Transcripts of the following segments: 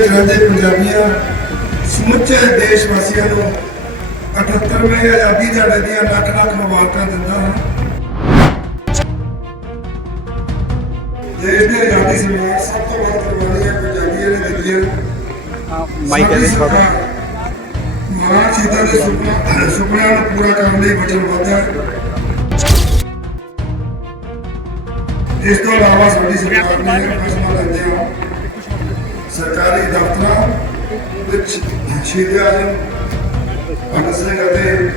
ਰਹਿੰਦੇ ਪੰਜਾਬੀਆਂ ਸਮੁੱਚੇ ਦੇਸ਼ ਵਾਸੀਆਂ ਨੂੰ 78ਵੇਂ ਆਜ਼ਾਦੀ ਦਿਹਾੜੇ ਦੀਆਂ ਲੱਖ ਲੱਖ ਮੁਬਾਰਕਾਂ ਦਿੰਦਾ ਹਾਂ। ਦੇਸ਼ ਦੇ ਆਜ਼ਾਦੀ ਸੰਗਰਾਮ ਸਭ ਤੋਂ ਵੱਧ ਕੁਰਬਾਨੀਆਂ ਪੰਜਾਬੀਆਂ ਨੇ ਦਿੱਤੀਆਂ। ਮਾਈਕ ਸਾਡੀ ਦੇ ਸਰਕਾਰ ਮਹਾਨ ਸ਼ਹੀਦਾਂ ਦੇ ਸੁਪਨਾ ਸੁਪਨਿਆਂ ਨੂੰ ਪੂਰਾ ਕਰਨ ਲਈ ਵਚਨਬੱਧ ਹੈ। ਇਸ ਤੋਂ ਇਲਾਵਾ ਸਾਡੀ ਸਰਕਾਰ ਨੇ ਫੈਸਲਾ ਲੈਂਦੇ ਹਾਂ ਸਰਕਾਰੀ ਦਫ਼ਤਰਾਂ ਵਿੱਚ ਸ਼ਹੀਦ ਆਜ਼ਮ ਭਗਤ ਸਿੰਘ ਅਤੇ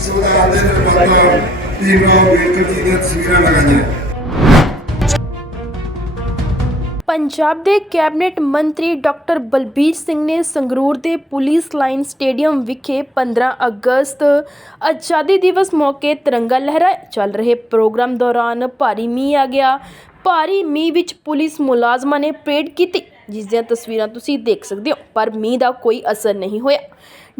ਸੰਵਿਧਾਨ ਦੇ ਨਿਰਮਾਤਾ ਭੀਮ ਰਾਓ ਅੰਬੇਡਕਰ ਜੀ ਦੀਆਂ ਤਸਵੀਰਾਂ ਲਗਾਈਆਂ। ਪੰਜਾਬ ਦੇ ਕੈਬਨਿਟ ਮੰਤਰੀ ਡਾਕਟਰ ਬਲਬੀਰ ਸਿੰਘ ਨੇ ਸੰਗਰੂਰ ਦੇ ਪੁਲਿਸ ਲਾਈਨ ਸਟੇਡੀਅਮ ਵਿਖੇ 15 ਅਗਸਤ ਆਜ਼ਾਦੀ ਦਿਵਸ ਮੌਕੇ ਤਿਰੰਗਾ ਲਹਿਰਾਇਆ। ਚੱਲ ਰਹੇ ਪ੍ਰੋਗਰਾਮ ਦੌਰਾਨ ਭਾਰੀ ਮੀਂਹ ਆ ਗਿਆ। ਭਾਰੀ ਮੀਂਹ ਵਿੱਚ ਪੁਲਿਸ ਮੁਲਾਜ਼ਮਾਂ ਨੇ ਪਰੇਡ ਕੀਤੀ। ਜਿਸ ਦੀਆਂ ਤਸਵੀਰਾਂ ਤੁਸੀਂ ਦੇਖ ਸਕਦੇ ਹੋ, ਪਰ ਮੀਂਹ ਦਾ ਕੋਈ ਅਸਰ ਨਹੀਂ ਹੋਇਆ।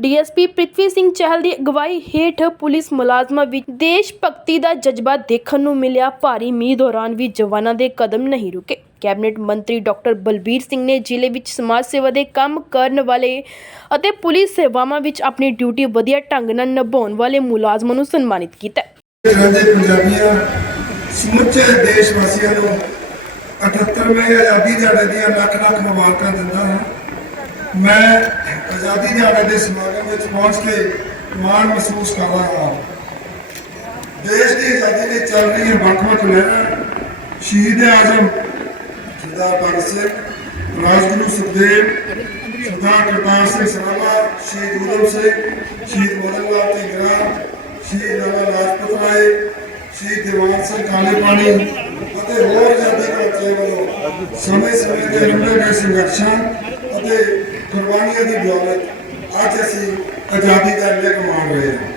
ਡੀਐਸਪੀ ਪ੍ਰਿਥਵੀ ਸਿੰਘ ਚਹਿਲ ਦੀ ਅਗਵਾਈ ਹੇਠ ਪੁਲਿਸ ਮੁਲਾਜ਼ਮਾਂ ਵਿੱਚ ਦੇਸ਼ ਭਗਤੀ ਦਾ ਜਜ਼ਬਾ ਦੇਖਣ ਨੂੰ ਮਿਲਿਆ। ਭਾਰੀ ਮੀਂਹ ਦੌਰਾਨ ਵੀ ਜਵਾਨਾਂ ਦੇ ਕਦਮ ਨਹੀਂ ਰੁਕੇ। ਕੈਬਨਿਟ ਮੰਤਰੀ ਡਾਕਟਰ ਬਲਬੀਰ ਸਿੰਘ ਨੇ ਜ਼ਿਲ੍ਹੇ ਵਿੱਚ ਸਮਾਜ ਸੇਵਾ ਦੇ ਕੰਮ ਕਰਨ ਵਾਲੇ ਅਤੇ ਪੁਲਿਸ ਸੇਵਾਵਾਂ ਵਿੱਚ ਆਪਣੀ ਡਿਊਟੀ ਵਧੀਆ ਢੰਗ ਨਾਲ ਨਿਭਾਉਣ ਵਾਲੇ ਮੁਲਾਜ਼ਮਾਂ ਨੂੰ ਸਨਮਾਨਿਤ ਕੀਤਾ। ਸਮੁੱਚੇ ਦੇਸ਼ ਵਾਸੀਆਂ ਨੂੰ 78ਵੇਂ ਆਜ਼ਾਦੀ ਦਿਹਾੜੇ ਦੀਆਂ ਲੱਖ ਲੱਖ ਮੁਬਾਰਕਾਂ ਦਿੰਦਾ ਹਾਂ। ਮੈਂ ਆਜ਼ਾਦੀ ਦਿਹਾੜੇ ਦੇ ਸਮਾਗਮ ਵਿੱਚ ਪਹੁੰਚ ਕੇ ਮਾਣ ਮਹਿਸੂਸ ਕਰ ਰਿਹਾ ਹਾਂ। ਦੇਸ਼ ਦੀ ਆਜ਼ਾਦੀ ਲਈ ਚੱਲ ਰਹੀਆਂ ਵੱਖ-ਵੱਖ ਲਹਿਰਾਂ, ਸ਼ਹੀਦ ਆਜ਼ਮ, ਸਰਦਾਰ ਭਗਤ ਸਿੰਘ, ਰਾਜਗੁਰੂ ਸੁਖਦੇਵ, ਸਰਦਾਰ ਕਰਤਾਰ ਸਿੰਘ ਸਰਾਭਾ, ਸ਼ਹੀਦ ਊਧਮ ਸਿੰਘ, ਸ਼ਹੀਦ ਮਦਨ ਲਾਲ ਢੀਂਗਰਾ, ਸ਼ਹੀਦ ਲਾਲਾ ਲਾਜਪਤ ਰਾਏ, ਸ਼ਹੀਦ ਦੀਵਾਨ ਸਿੰਘ ਕਾਲੇ ਪਾਣੀ ਅਤੇ ਸਮੇਂ ਸਮੇਂ ਤੇ ਲੰਬੇ ਗਏ ਸੰਘਰਸ਼ਾਂ ਅਤੇ ਕੁਰਬਾਨੀਆਂ ਦੀ ਬਦੌਲਤ ਅੱਜ ਅਸੀਂ ਆਜ਼ਾਦੀ ਦਾ ਨਿਕ ਮਾਣ ਰਹੇ ਹਾਂ।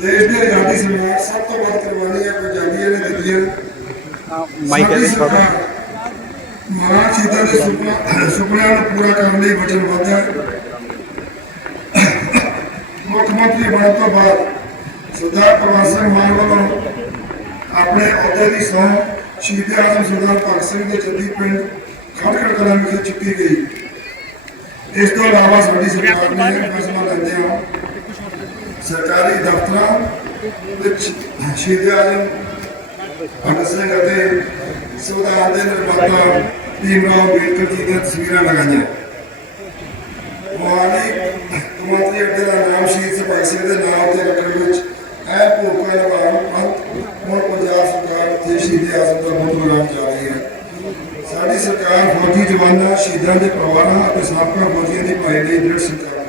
ਦੇਸ਼ ਦੇ ਆਜ਼ਾਦੀ ਸੰਗਰਾਮ ਸਭ ਤੋਂ ਵੱਧ ਕੁਰਬਾਨੀਆਂ ਪੰਜਾਬੀਆਂ ਨੇ ਦਿੱਤੀਆਂ। ਮਾਈਕ ਦੇ ਸਰਕਾਰ ਮਹਾਨ ਸ਼ਹੀਦਾਂ ਦੇ ਸੁਪਨਾ ਸੁਪਨਿਆਂ ਨੂੰ ਪੂਰਾ ਕਰਨ ਲਈ ਵਚਨਬੱਧ ਹੈ। ਮੁੱਖ ਮੰਤਰੀ ਬਣਨ ਤੋਂ ਬਾਅਦ ਸਰਦਾਰ ਪ੍ਰਵਾਸ ਸਿੰਘ ਮਾਨ ਵੱਲੋਂ ਆਪਣੇ ਅਹੁਦੇ ਦੀ ਸਹੁੰ ਸ਼ਹੀਦ ਆਜ਼ਮ ਸਰਦਾਰ ਭਗਤ ਸਿੰਘ ਦੇ ਜੱਦੀ ਪਿੰਡ ਖੜਕੜ ਕਲਾਂ ਵਿਖੇ ਚੁੱਕੀ ਗਈ। ਇਸ ਤੋਂ ਇਲਾਵਾ ਸਾਡੀ ਸਰਕਾਰ ਨੇ ਫੈਸਲਾ ਲੈਂਦੇ ਹਾਂ। ਸਰਕਾਰੀ ਦਫ਼ਤਰਾਂ ਵਿੱਚ ਸ਼ਹੀਦ ਆਜ਼ਮ ਭਗਤ ਸਿੰਘ ਅਤੇ ਸੰਵਿਧਾਨ ਦੇ ਨਿਰਮਾਤਾ ਭੀਮ ਰਾਓ ਅੰਬੇਡਕਰ ਜੀ ਦੀਆਂ ਤਸਵੀਰਾਂ ਲਗਾਈਆਂ। ਮੋਹਾਲੀ ਕੌਮਾਂਤਰੀ ਅੱਡੇ ਦਾ ਨਾਮ ਸ਼ਹੀਦ ਭਗਤ ਸਿੰਘ ਦੇ ਨਾਮ ਤੇ ਰੱਖਣ ਵਿੱਚ ਇਹ ਭੂਮਿਕਾ ਨਿਭਾਉਣ ਉਪਰੰਤ ਹੁਣ ਪੰਜਾਬ ਸਰਕਾਰ ਤੇ ਸ਼ਹੀਦ ਆਜ਼ਮ ਦਾ ਮੁੱਖ ਬਣਾਉਣ ਜਾ ਰਹੀ ਹੈ ਸਾਡੀ ਸਰਕਾਰ ਫੌਜੀ ਜਵਾਨਾਂ, ਸ਼ਹੀਦਾਂ ਦੇ ਪਰਿਵਾਰਾਂ ਅਤੇ ਸਾਬਕਾ ਫੌਜੀਆਂ ਦੀ ਭਲਾਈ ਲਈ ਦ੍ਰਿੜ ਸੰਕਲਪ।